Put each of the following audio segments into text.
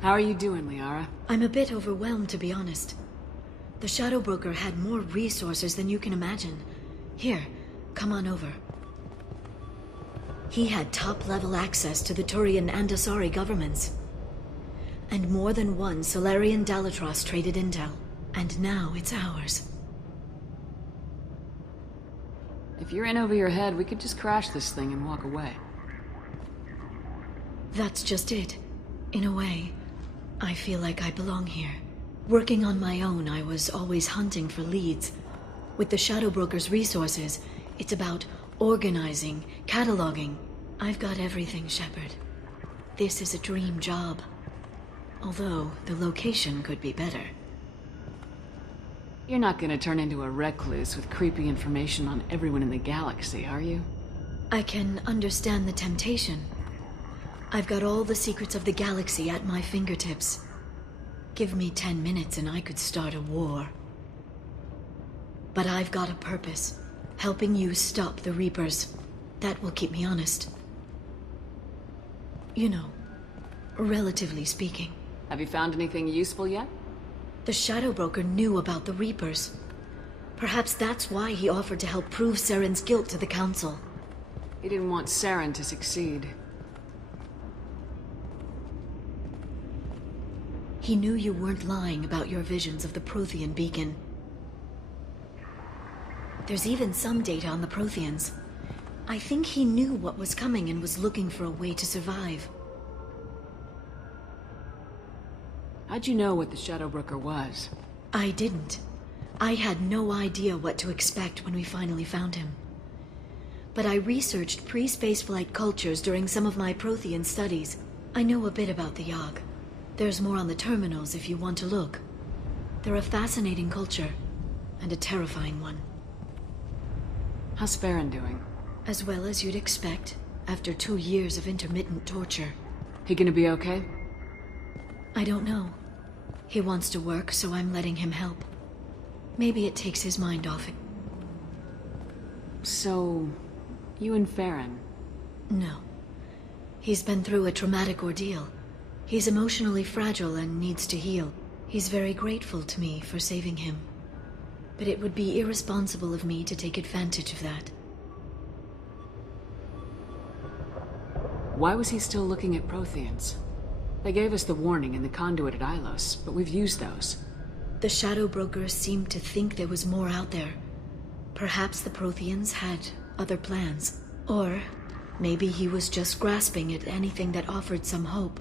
How are you doing, Liara? I'm a bit overwhelmed, to be honest. The Shadow Broker had more resources than you can imagine. Here, come on over. He had top-level access to the Turian and Asari governments. And more than one Solarian Dalatros traded intel. And now it's ours. If you're in over your head, we could just crash this thing and walk away. That's just it. In a way, I feel like I belong here. Working on my own, I was always hunting for leads. With the Shadow Broker's resources, it's about organizing, cataloging. I've got everything, Shepard. This is a dream job. Although, the location could be better. You're not gonna turn into a recluse with creepy information on everyone in the galaxy, are you? I can understand the temptation. I've got all the secrets of the galaxy at my fingertips. Give me 10 minutes and I could start a war. But I've got a purpose. Helping you stop the Reapers. That will keep me honest. You know, relatively speaking. Have you found anything useful yet? The Shadow Broker knew about the Reapers. Perhaps that's why he offered to help prove Saren's guilt to the Council. He didn't want Saren to succeed. He knew you weren't lying about your visions of the Prothean beacon. There's even some data on the Protheans. I think he knew what was coming and was looking for a way to survive. How'd you know what the Shadow Broker was? I didn't. I had no idea what to expect when we finally found him. But I researched pre-spaceflight cultures during some of my Prothean studies. I know a bit about the Yogg. There's more on the terminals if you want to look. They're a fascinating culture, and a terrifying one. How's Farron doing? As well as you'd expect, after 2 years of intermittent torture. He gonna be okay? I don't know. He wants to work, so I'm letting him help. Maybe it takes his mind off it. So, you and Farron? No. He's been through a traumatic ordeal. He's emotionally fragile and needs to heal. He's very grateful to me for saving him. But it would be irresponsible of me to take advantage of that. Why was he still looking at Protheans? They gave us the warning in the conduit at Ilos, but we've used those. The Shadow Broker seemed to think there was more out there. Perhaps the Protheans had other plans. Or maybe he was just grasping at anything that offered some hope.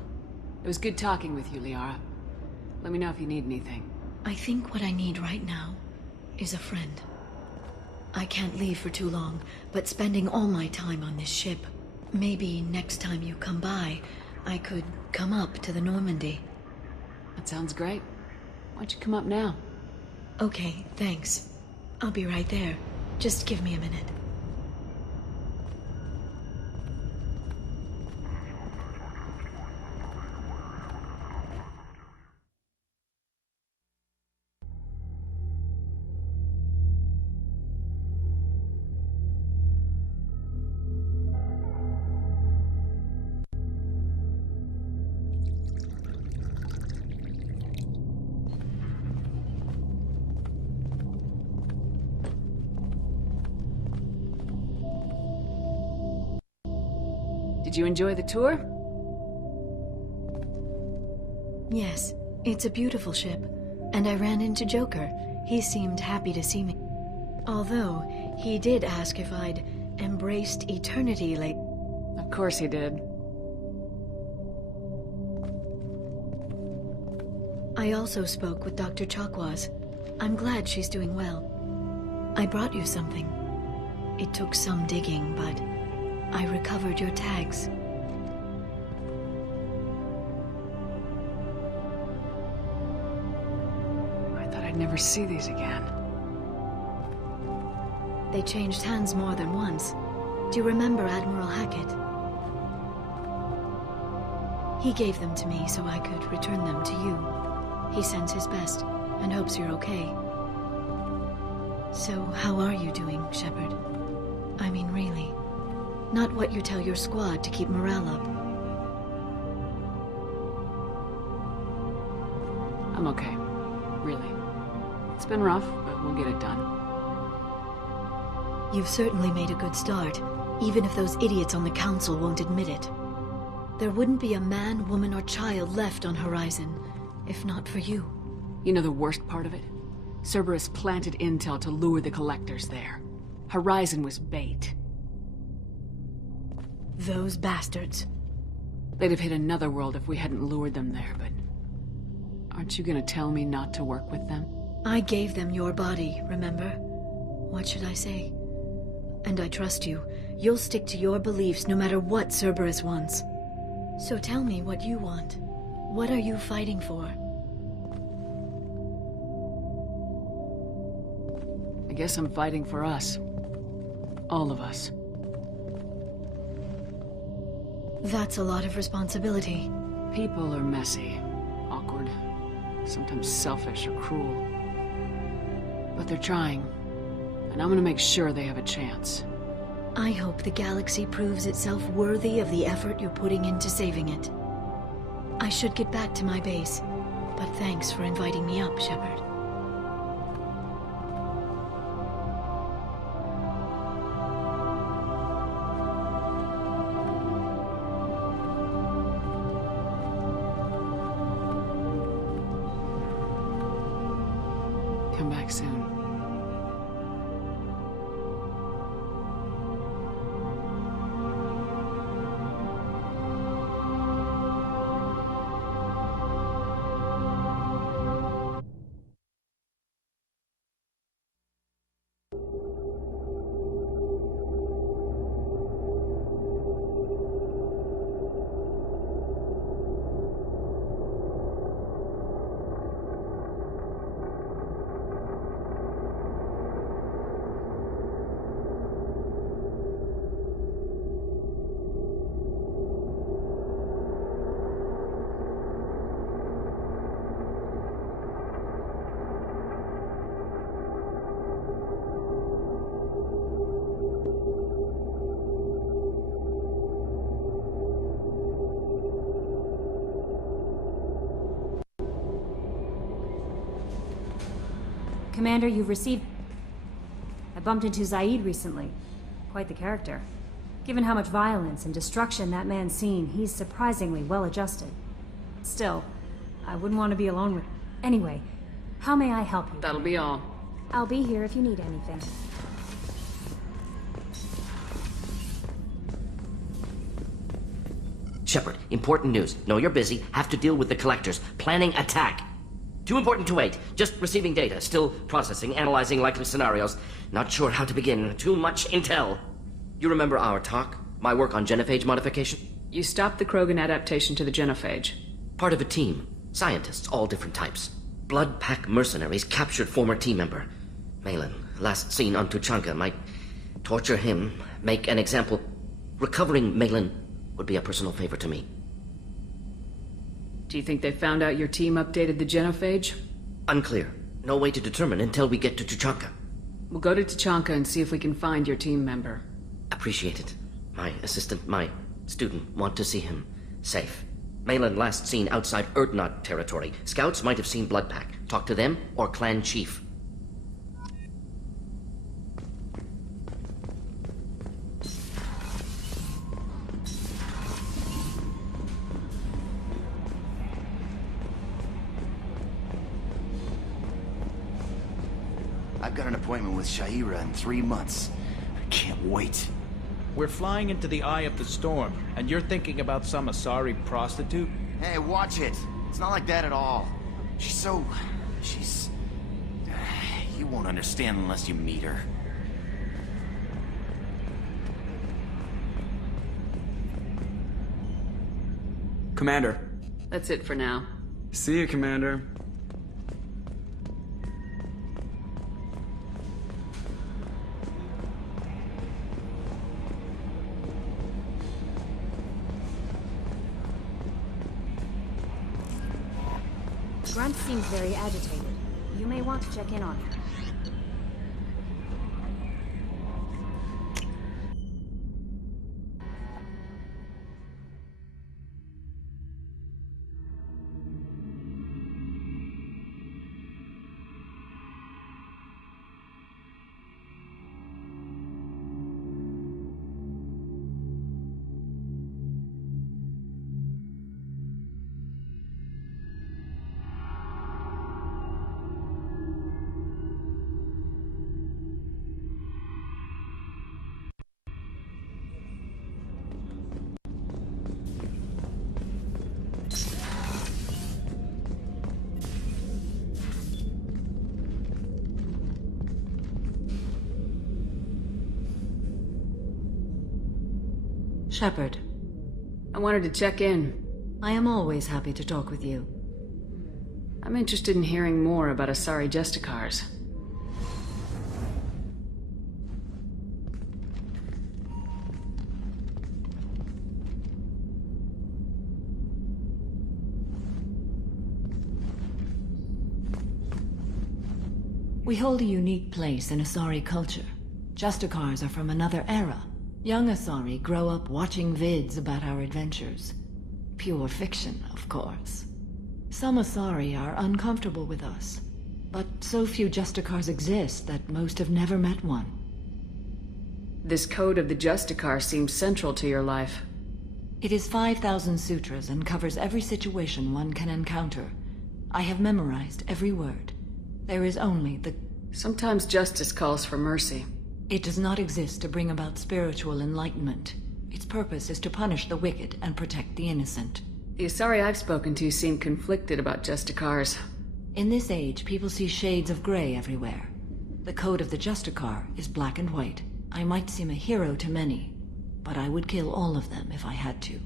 It was good talking with you, Liara. Let me know if you need anything. I think what I need right now is a friend. I can't leave for too long, but spending all my time on this ship. Maybe next time you come by, I could come up to the Normandy. That sounds great. Why don't you come up now? Okay, thanks. I'll be right there. Just give me a minute. Did you enjoy the tour? Yes, it's a beautiful ship. And I ran into Joker. He seemed happy to see me. Although, he did ask if I'd embraced eternity late. Of course he did. I also spoke with Dr. Chakwas. I'm glad she's doing well. I brought you something. It took some digging, but I recovered your tags. I thought I'd never see these again. They changed hands more than once. Do you remember Admiral Hackett? He gave them to me so I could return them to you. He sends his best and hopes you're okay. So, how are you doing, Shepard? I mean, really. Not what you tell your squad to keep morale up. I'm okay. Really. It's been rough, but we'll get it done. You've certainly made a good start, even if those idiots on the council won't admit it. There wouldn't be a man, woman, or child left on Horizon, if not for you. You know the worst part of it? Cerberus planted intel to lure the collectors there. Horizon was bait. Those bastards. They'd have hit another world if we hadn't lured them there, but... Aren't you gonna tell me not to work with them? I gave them your body, remember? What should I say? And I trust you. You'll stick to your beliefs no matter what Cerberus wants. So tell me what you want. What are you fighting for? I guess I'm fighting for us. All of us. That's a lot of responsibility. People are messy, awkward, sometimes selfish or cruel. But they're trying, and I'm gonna make sure they have a chance. I hope the galaxy proves itself worthy of the effort you're putting into saving it. I should get back to my base, but thanks for inviting me up, Shepard. Come back soon. Commander, you've received... I bumped into Zaid recently. Quite the character. Given how much violence and destruction that man's seen, he's surprisingly well-adjusted. Still, I wouldn't want to be alone with... Anyway, how may I help you? That'll be all. I'll be here if you need anything. Shepard, important news. Know you're busy. Have to deal with the collectors. Planning attack. Too important to wait. Just receiving data. Still processing, analyzing likely scenarios. Not sure how to begin. Too much intel. You remember our talk? My work on genophage modification? You stopped the Krogan adaptation to the genophage. Part of a team. Scientists, all different types. Blood Pack mercenaries captured former team member. Malin, last seen on Tuchanka, might torture him, make an example. Recovering Malin would be a personal favor to me. Do you think they found out your team updated the genophage? Unclear. No way to determine until we get to Tuchanka. We'll go to Tuchanka and see if we can find your team member. Appreciate it. My assistant, my student, want to see him safe. Malin last seen outside Erdnot territory. Scouts might have seen Bloodpack. Talk to them or clan chief. I've got an appointment with Shaira in 3 months. I can't wait. We're flying into the eye of the storm, and you're thinking about some Asari prostitute? Hey, watch it. It's not like that at all. She's... You won't understand unless you meet her. Commander. That's it for now. See you, Commander. Grunt seems very agitated. You may want to check in on him. Shepard, I wanted to check in. I am always happy to talk with you. I'm interested in hearing more about Asari Justicars. We hold a unique place in Asari culture. Justicars are from another era. Young Asari grow up watching vids about our adventures. Pure fiction, of course. Some Asari are uncomfortable with us, but so few Justicars exist that most have never met one. This code of the Justicar seems central to your life. It is 5,000 sutras and covers every situation one can encounter. I have memorized every word. There is only the... Sometimes justice calls for mercy. It does not exist to bring about spiritual enlightenment. Its purpose is to punish the wicked and protect the innocent. The Asari I've spoken to seem conflicted about Justicars. In this age, people see shades of gray everywhere. The code of the Justicar is black and white. I might seem a hero to many, but I would kill all of them if I had to.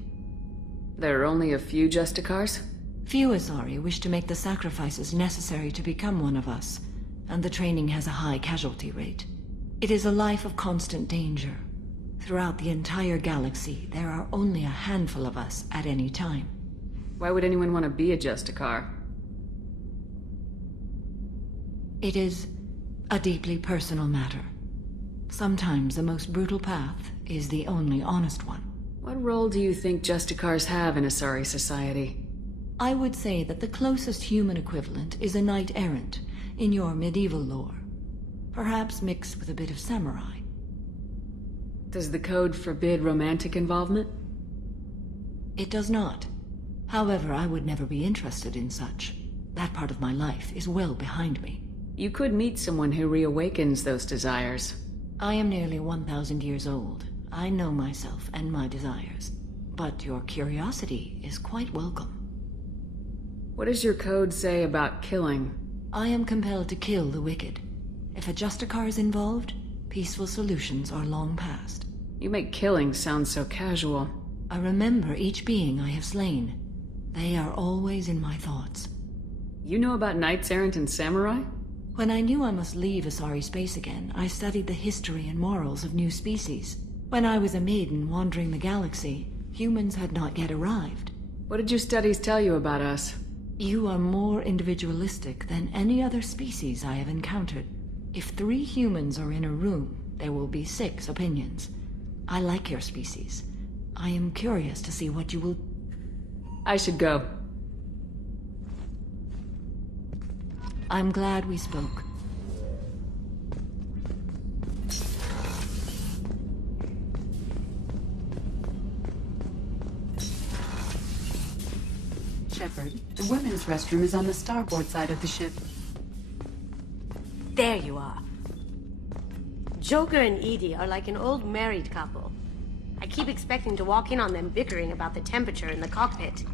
There are only a few Justicars? Few Asari wish to make the sacrifices necessary to become one of us, and the training has a high casualty rate. It is a life of constant danger. Throughout the entire galaxy, there are only a handful of us at any time. Why would anyone want to be a Justicar? It is a deeply personal matter. Sometimes the most brutal path is the only honest one. What role do you think Justicars have in Asari society? I would say that the closest human equivalent is a knight-errant in your medieval lore. Perhaps mixed with a bit of samurai. Does the code forbid romantic involvement? It does not. However, I would never be interested in such. That part of my life is well behind me. You could meet someone who reawakens those desires. I am nearly 1,000 years old. I know myself and my desires. But your curiosity is quite welcome. What does your code say about killing? I am compelled to kill the wicked. If a Justicar is involved, peaceful solutions are long past. You make killing sound so casual. I remember each being I have slain. They are always in my thoughts. You know about knights errant and samurai? When I knew I must leave Asari space again, I studied the history and morals of new species. When I was a maiden wandering the galaxy, humans had not yet arrived. What did your studies tell you about us? You are more individualistic than any other species I have encountered. If 3 humans are in a room, there will be 6 opinions. I like your species. I am curious to see what you will... I should go. I'm glad we spoke. Shepard, the women's restroom is on the starboard side of the ship. There you are. Joker and Edie are like an old married couple. I keep expecting to walk in on them bickering about the temperature in the cockpit.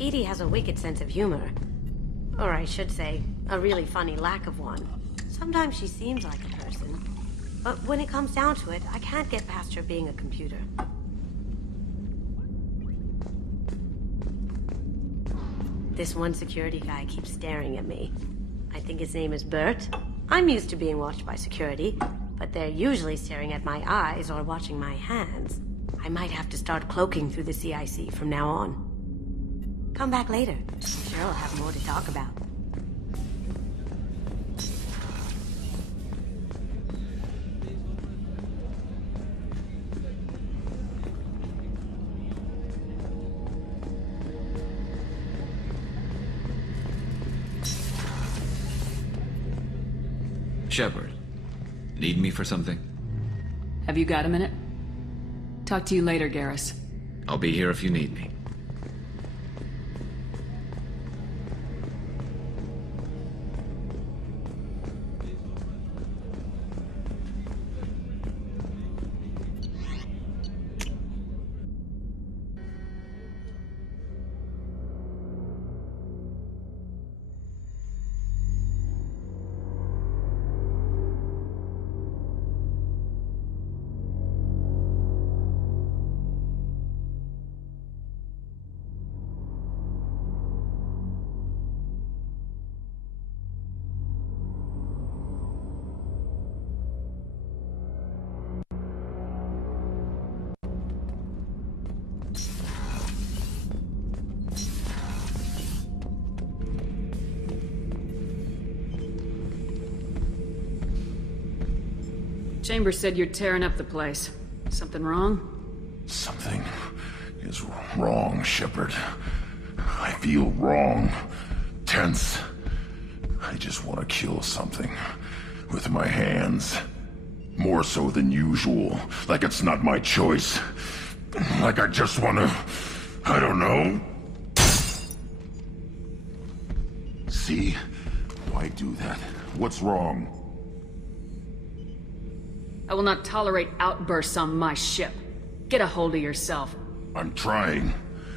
Edie has a wicked sense of humor. Or I should say, a really funny lack of one. Sometimes she seems like a person. But when it comes down to it, I can't get past her being a computer. This one security guy keeps staring at me. I think his name is Bert. I'm used to being watched by security, but they're usually staring at my eyes or watching my hands. I might have to start cloaking through the CIC from now on. Come back later. I'm sure I'll have more to talk about. Shepard, need me for something? Have you got a minute? Talk to you later, Garrus. I'll be here if you need me. Chambers said you're tearing up the place. Something wrong? Something is wrong, Shepard. I feel wrong. Tense. I just want to kill something. With my hands. More so than usual. Like it's not my choice. Like I just want to... I don't know. See? Why do that? What's wrong? I will not tolerate outbursts on my ship. Get a hold of yourself. I'm trying.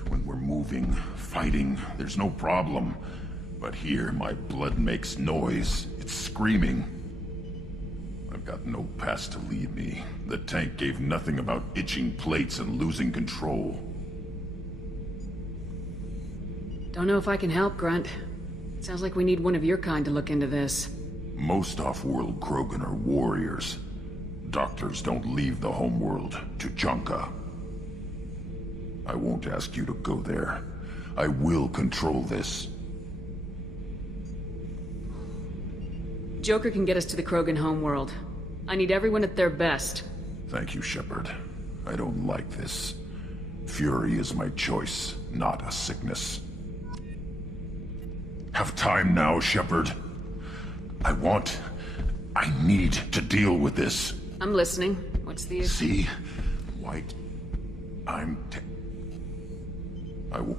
When we're moving, fighting, there's no problem. But here, my blood makes noise. It's screaming. I've got no past to lead me. The tank gave nothing about itching plates and losing control. Don't know if I can help, Grunt. Sounds like we need one of your kind to look into this. Most off-world Krogan are warriors. Doctors don't leave the homeworld to Junka. I won't ask you to go there. I will control this. Joker can get us to the Krogan homeworld. I need everyone at their best. Thank you, Shepard. I don't like this. Fury is my choice, not a sickness. Have time now, Shepard. I need to deal with this. I'm listening. What's the issue? See? White. I will...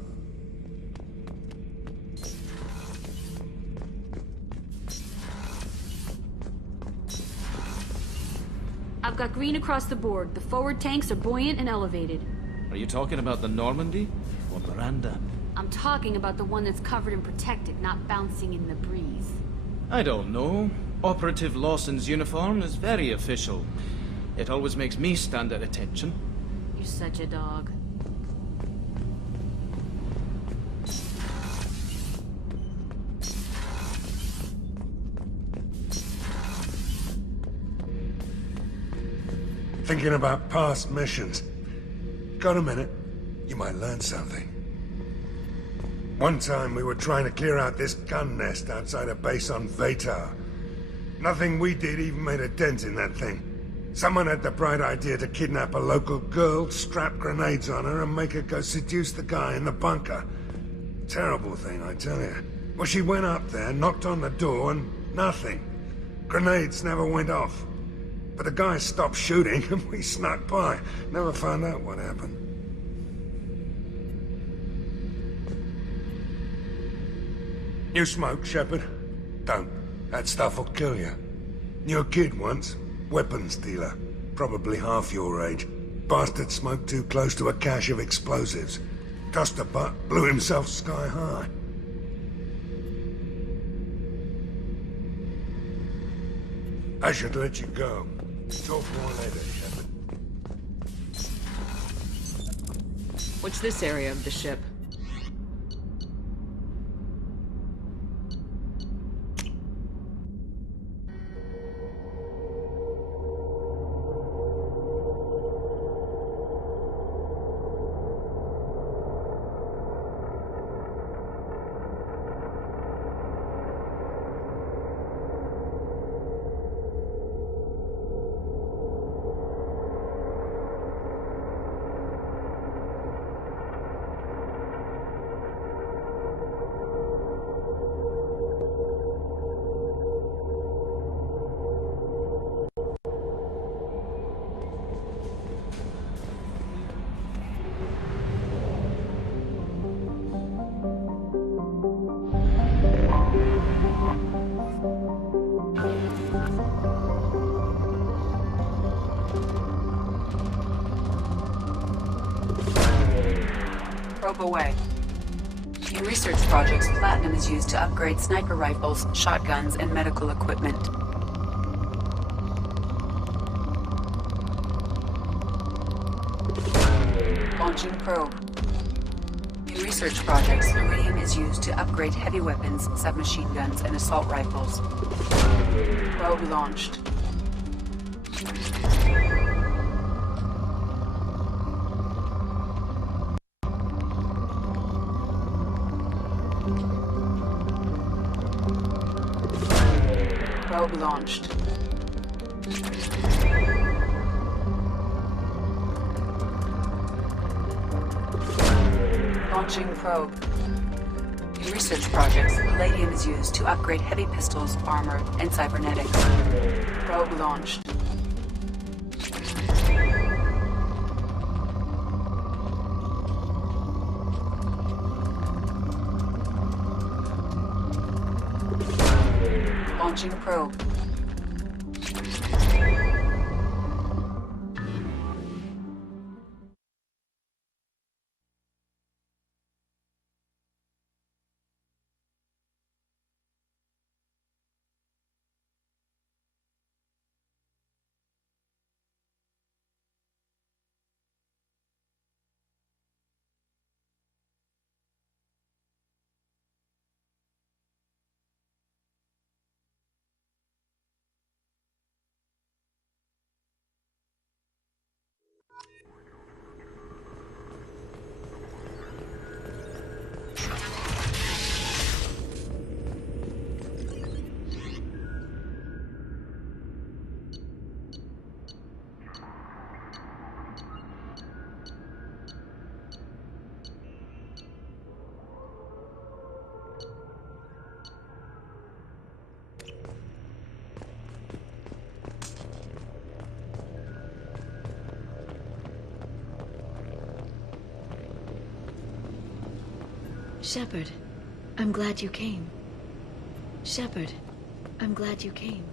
I've got green across the board. The forward tanks are buoyant and elevated. Are you talking about the Normandy? Or Miranda? I'm talking about the one that's covered and protected, not bouncing in the breeze. I don't know. Operative Lawson's uniform is very official. It always makes me stand at attention. You're such a dog. Thinking about past missions. Got a minute? You might learn something. One time we were trying to clear out this gun nest outside a base on Vatar. Nothing we did even made a dent in that thing. Someone had the bright idea to kidnap a local girl, strap grenades on her, and make her go seduce the guy in the bunker. Terrible thing, I tell you. Well, she went up there, knocked on the door, and nothing. Grenades never went off. But the guy stopped shooting, and we snuck by. Never found out what happened. You smoke, Shepard? Don't. That stuff will kill you. Knew a kid once. Weapons dealer. Probably half your age. Bastard smoked too close to a cache of explosives. Tossed a butt, blew himself sky high. I should let you go. Talk more later, Shepard. What's this area of the ship? Probe away. In research projects, platinum is used to upgrade sniper rifles, shotguns, and medical equipment. Launching probe. In research projects, iridium is used to upgrade heavy weapons, submachine guns, and assault rifles. Probe launched. Probe launched. Launching probe. In research projects, palladium is used to upgrade heavy pistols, armor, and cybernetics. Probe launched. Launching probe. Shepard, I'm glad you came. Shepard, I'm glad you came.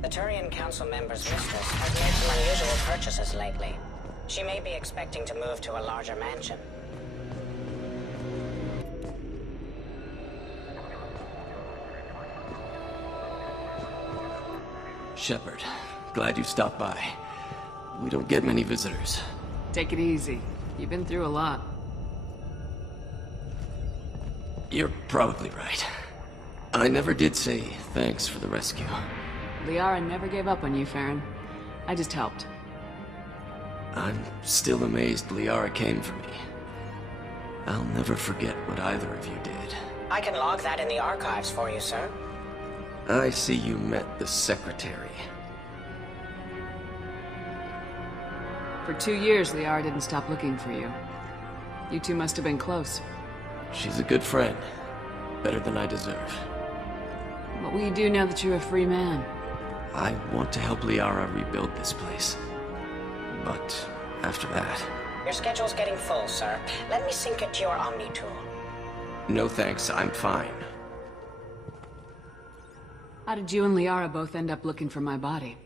The Turian Council member's mistress has made some unusual purchases lately. She may be expecting to move to a larger mansion. Shepard, glad you stopped by. We don't get many visitors. Take it easy. You've been through a lot. You're probably right. I never did say thanks for the rescue. Liara never gave up on you, Farron. I just helped. I'm still amazed Liara came for me. I'll never forget what either of you did. I can log that in the archives for you, sir. I see you met the secretary. For 2 years, Liara didn't stop looking for you. You two must have been close. She's a good friend. Better than I deserve. What will you do now that you're a free man? I want to help Liara rebuild this place. But after that... Your schedule's getting full, sir. Let me sync it to your Omni tool. No thanks, I'm fine. How did you and Liara both end up looking for my body?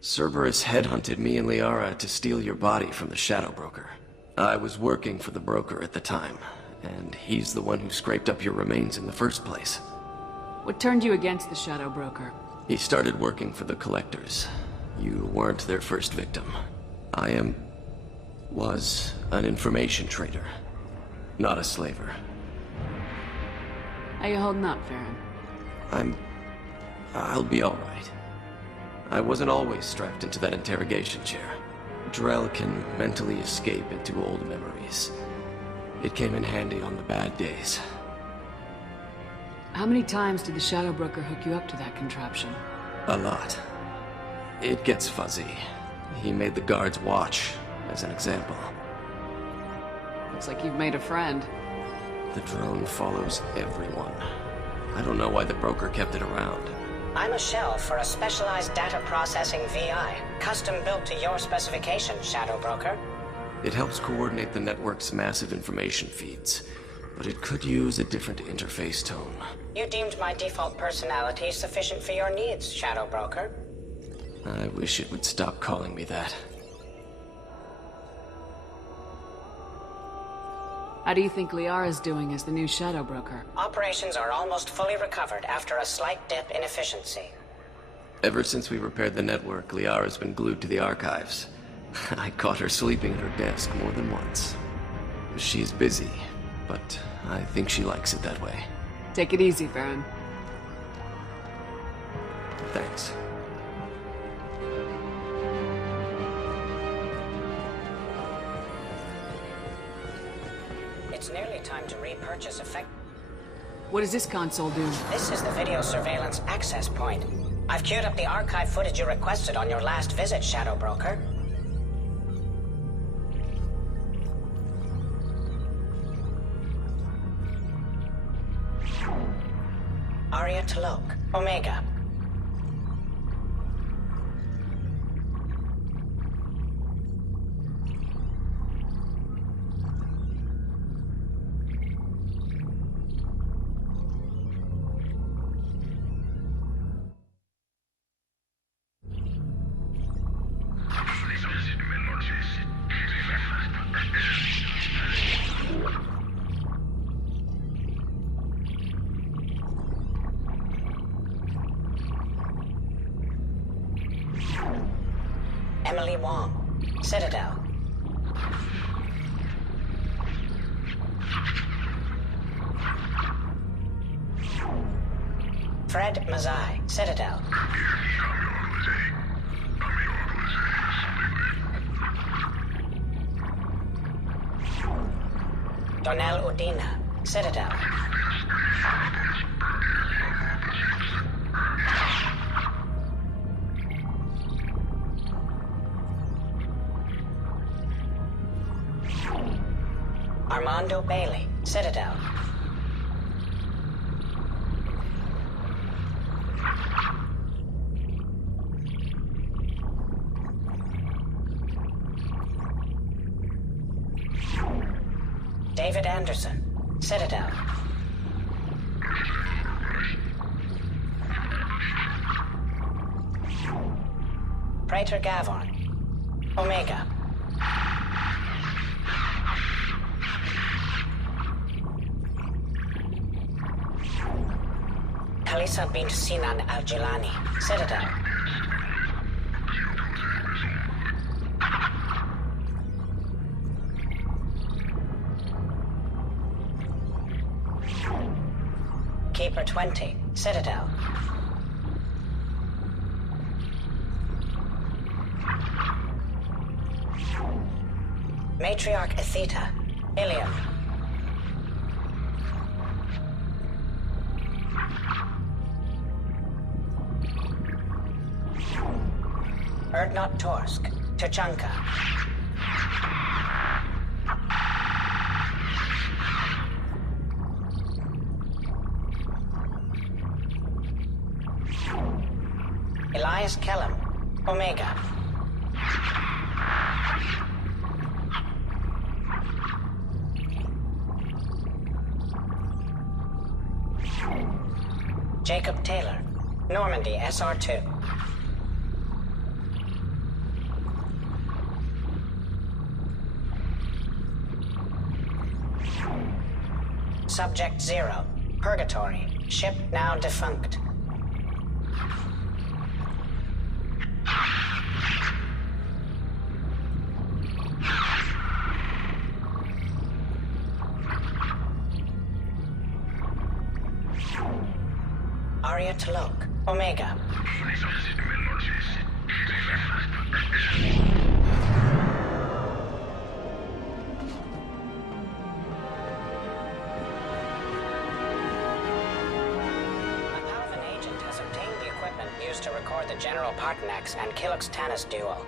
Cerberus headhunted me and Liara to steal your body from the Shadow Broker. I was working for the broker at the time, and he's the one who scraped up your remains in the first place. What turned you against the Shadow Broker? He started working for the Collectors. You weren't their first victim. I was an information trader, not a slaver. How you holding up, Farron? I'll be all right. I wasn't always strapped into that interrogation chair. Drell can mentally escape into old memories. It came in handy on the bad days. How many times did the Shadow Broker hook you up to that contraption? A lot. It gets fuzzy. He made the guards watch, as an example. Looks like you've made a friend. The drone follows everyone. I don't know why the broker kept it around. I'm a shell for a specialized data processing VI, custom built to your specifications, Shadow Broker. It helps coordinate the network's massive information feeds, but it could use a different interface tone. You deemed my default personality sufficient for your needs, Shadow Broker. I wish it would stop calling me that. How do you think Liara's doing as the new Shadow Broker? Operations are almost fully recovered after a slight dip in efficiency. Ever since we repaired the network, Liara's been glued to the archives. I caught her sleeping at her desk more than once. She's busy, but I think she likes it that way. Take it easy, Baron. Thanks. It's nearly time to repurchase effect. What does this console do? This is the video surveillance access point. I've queued up the archive footage you requested on your last visit, Shadow Broker. Aria Talok, Omega. Emily Wong, Citadel. Fred Mazai, Citadel. Donnell Udina, Citadel. Armando Bailey, Citadel. David Anderson, Citadel. Praetor Gavon, Omega. Khalisa bint Sinan Al-Jilani, Citadel. Keeper 20, Citadel. Matriarch Atheta, Ilium. Erdnot Torsk, Tachanka. Elias Kellum, Omega. Jacob Taylor, Normandy SR2. Subject 0, Purgatory, ship now defunct. Aria Talok, Omega. Used to record the General Partenax and Killux Tanis duel.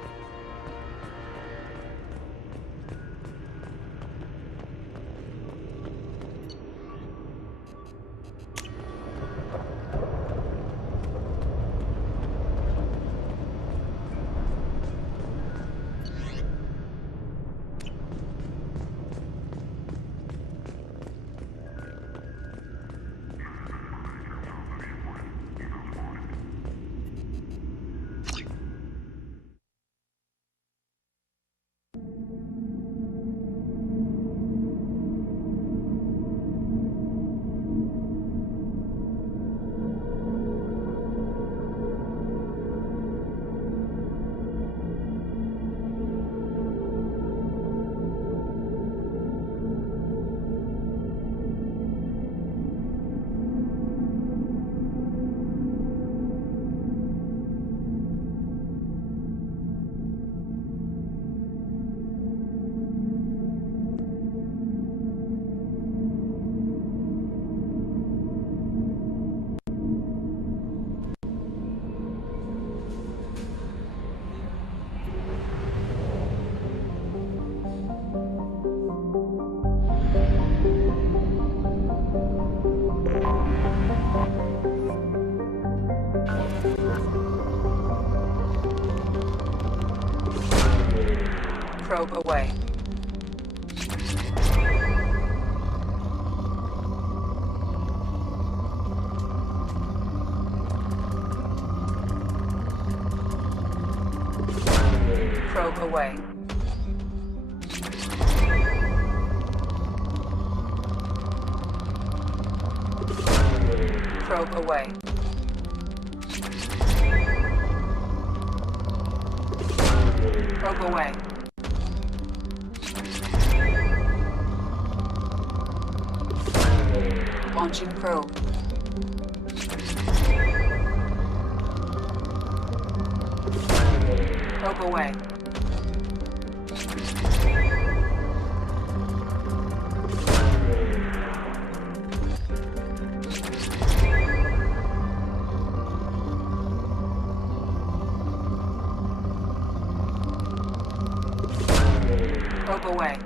Probe away. Probe away. Probe away. Probe away. Launching probe. Probe away. Probe away.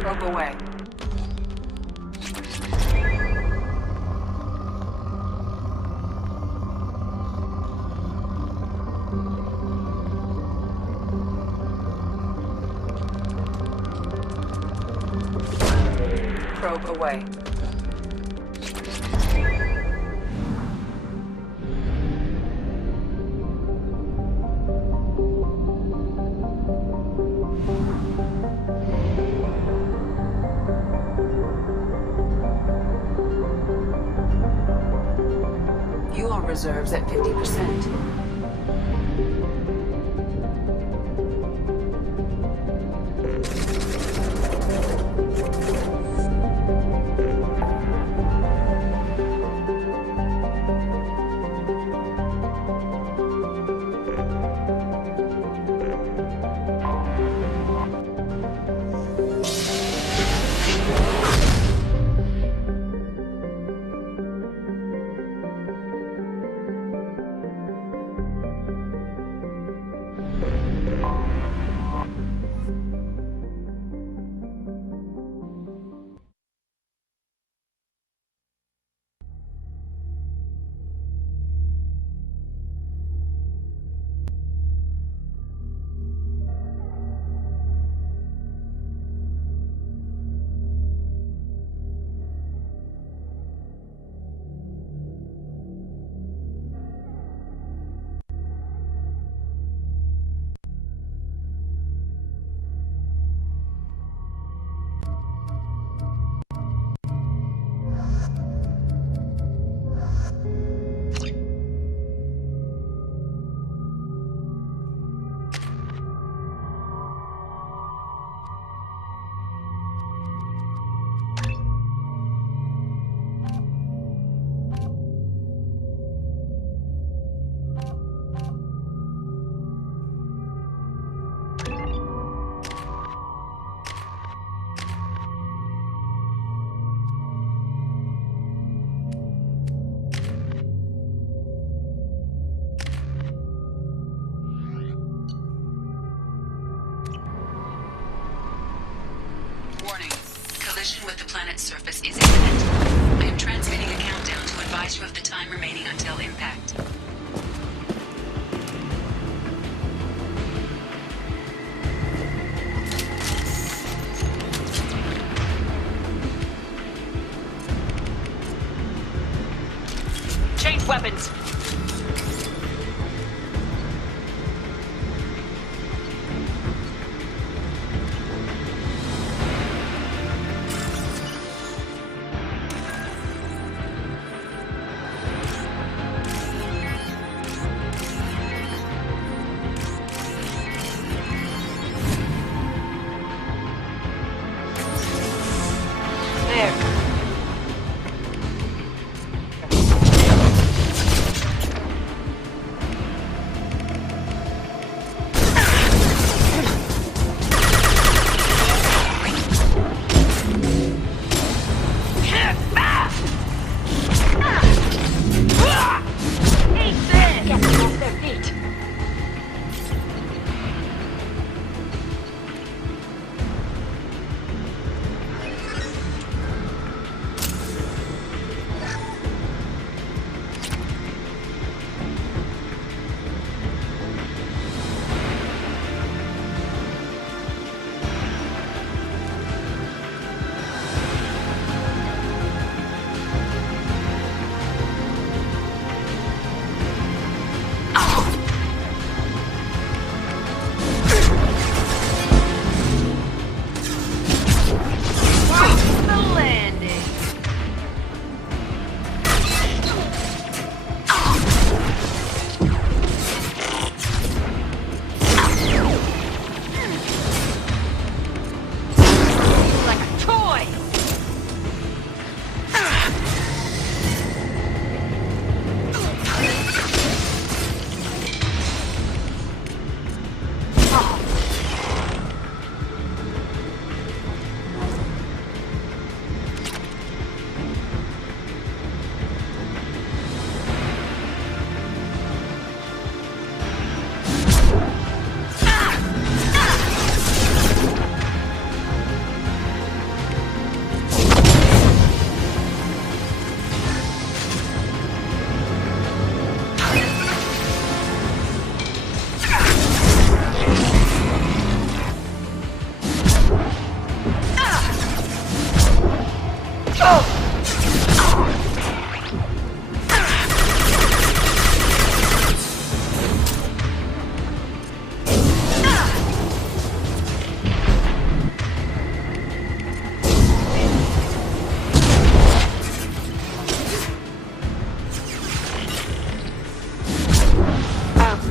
Probe away. Probe away. Fuel reserves at 50%. Collision with the planet's surface is imminent. I am transmitting a countdown to advise you of the time remaining until impact. Change weapons!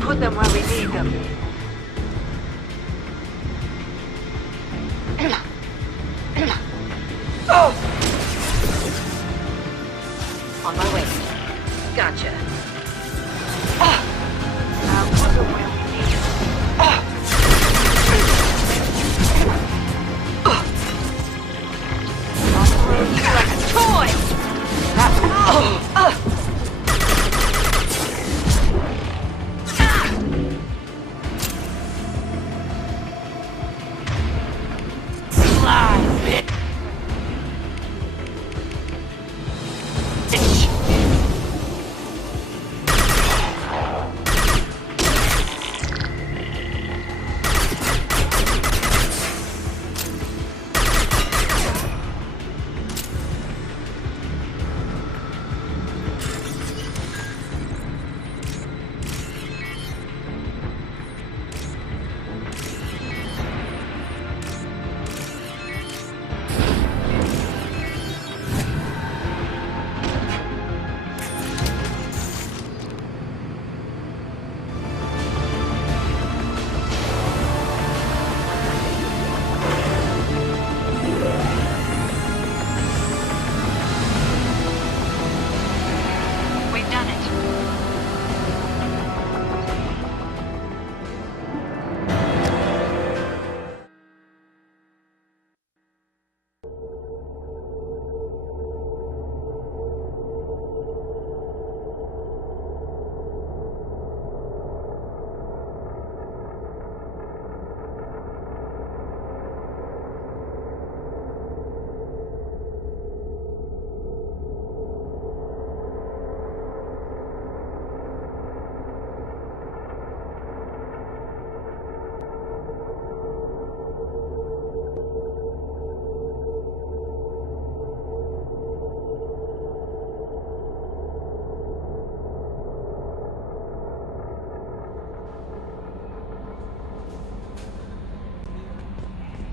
put them where we need them. Oh! On my way. Gotcha. Now put them where we need them. Operate you like a toy! Slime, bitch!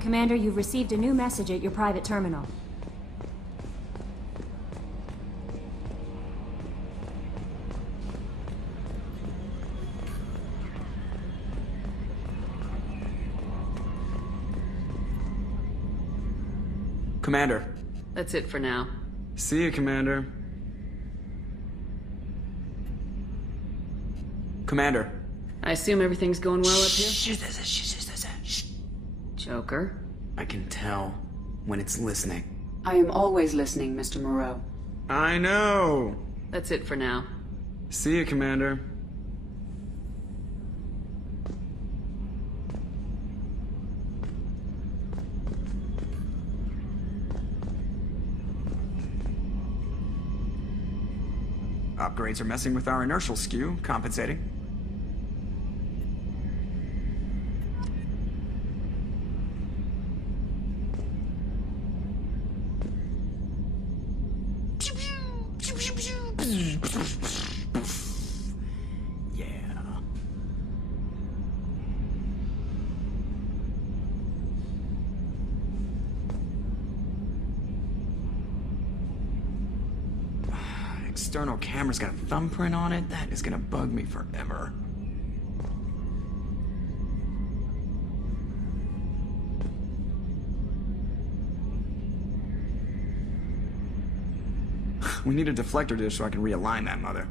Commander, you've received a new message at your private terminal. Commander. That's it for now. See you, Commander. Commander. I assume everything's going well up here? Joker? I can tell when it's listening. I am always listening, Mr. Moreau. I know! That's it for now. See you, Commander. Upgrades are messing with our inertial skew, compensating. External camera's got a thumbprint on it. That is gonna bug me forever. We need a deflector dish so I can realign that mother.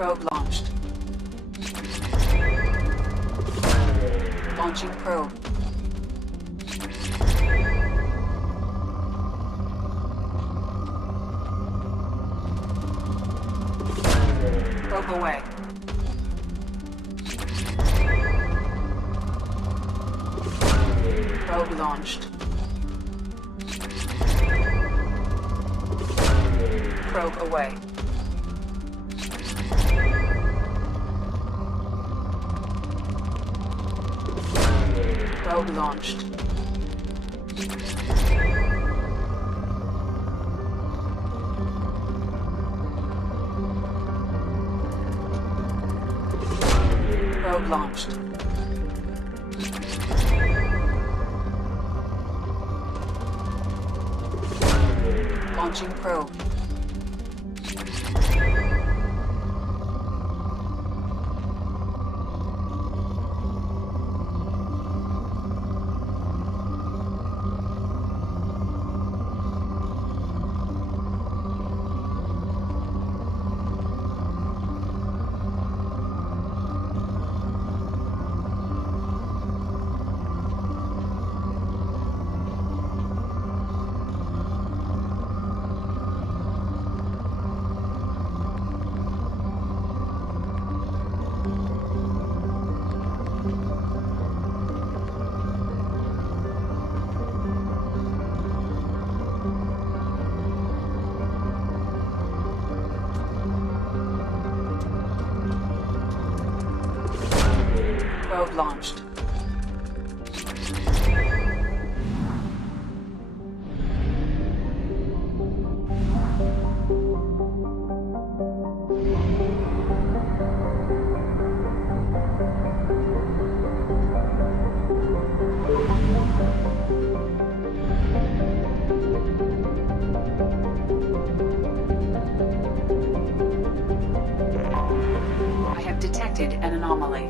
Probe launched. Launching probe. Probe away. Probe launched. Probe away. Probe launched. Probe launched. Launching probe. Probe launched. I have detected an anomaly.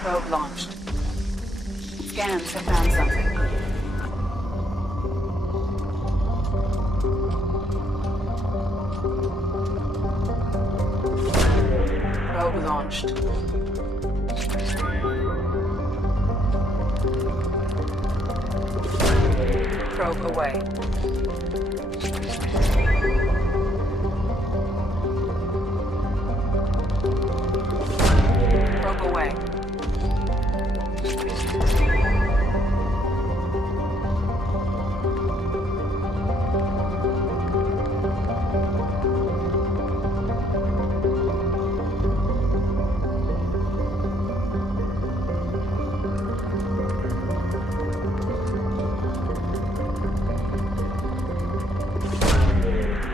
Probe launched. Scans have found something. Probe launched. Probe away. Probe away.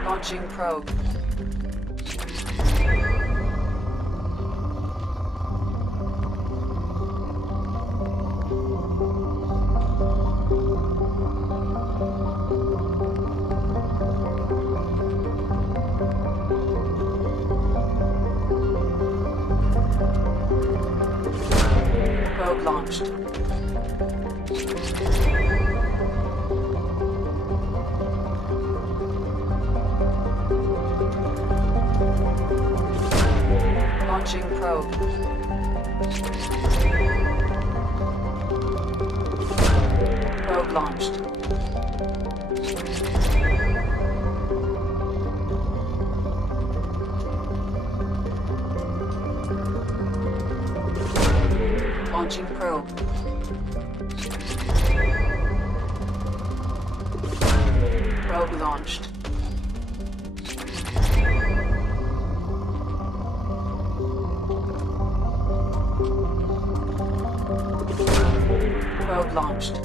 Launching probe. Probe launched. Launching probe. Probe launched. Launching probe. Probe launched. Probe launched.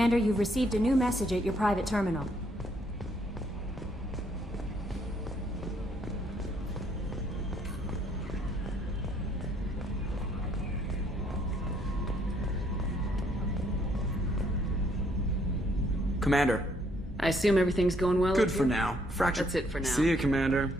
Commander, you've received a new message at your private terminal. Commander. I assume everything's going well. Good for now. Fracture. That's it for now. See you, Commander.